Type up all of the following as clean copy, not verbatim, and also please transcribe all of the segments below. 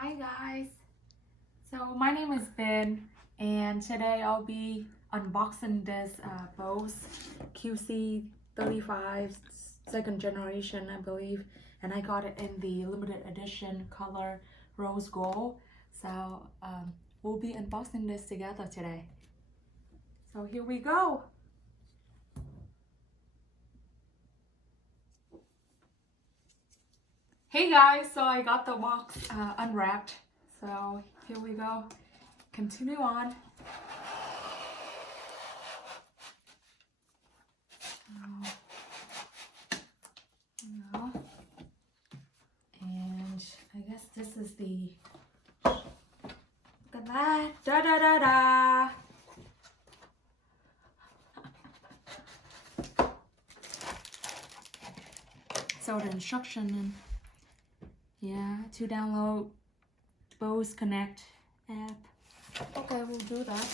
Hi guys, so my name is Binh and today I'll be unboxing this Bose QC35 second generation, I believe, and I got it in the limited edition color rose gold. So we'll be unboxing this together today. So here we go. Hey guys, so I got the box unwrapped, so here we go. Continue on. And I guess this is the, look at that, da da da da. So the instruction, yeah, to download Bose Connect app. Okay, we'll do that.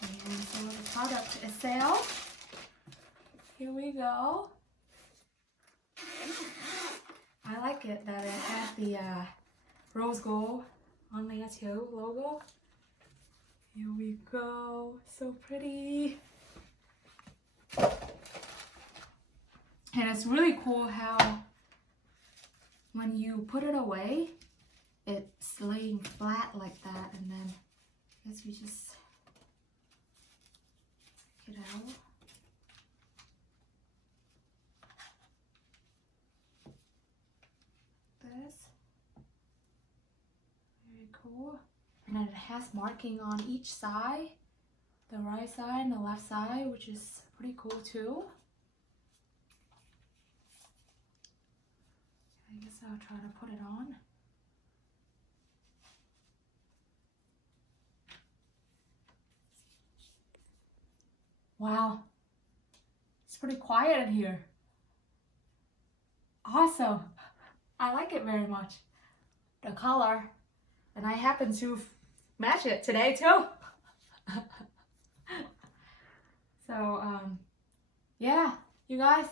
And so the product itself, here we go. I like it that it has the rose gold on there too, logo. Here we go, so pretty. And it's really cool how when you put it away, it's laying flat like that, and then I guess you just take it out. This. Very cool. And then it has marking on each side, the right side and the left side, which is pretty cool too. I guess I'll try to put it on. Wow, it's pretty quiet in here. Awesome, I like it very much. The color, and I happen to match it today too. So yeah, you guys,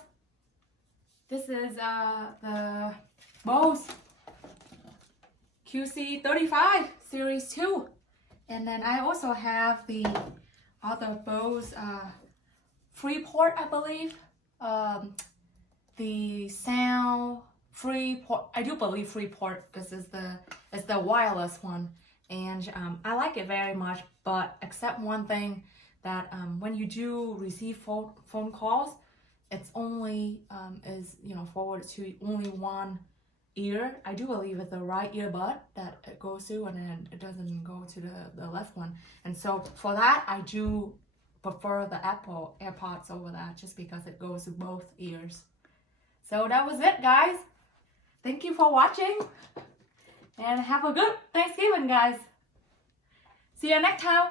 this is the Bose QC35 Series 2. And then I also have the other Bose Freeport, I believe. The sound Freeport, I do believe Freeport, because it's the wireless one. And I like it very much, but except one thing, that when you do receive phone calls, it's only forwarded to only one ear. I do believe it's the right earbud that it goes to, and then it doesn't go to the left one. And so for that, I do prefer the Apple AirPods over that, just because it goes to both ears. So that was it, guys. Thank you for watching, and have a good Thanksgiving, guys. See you next time.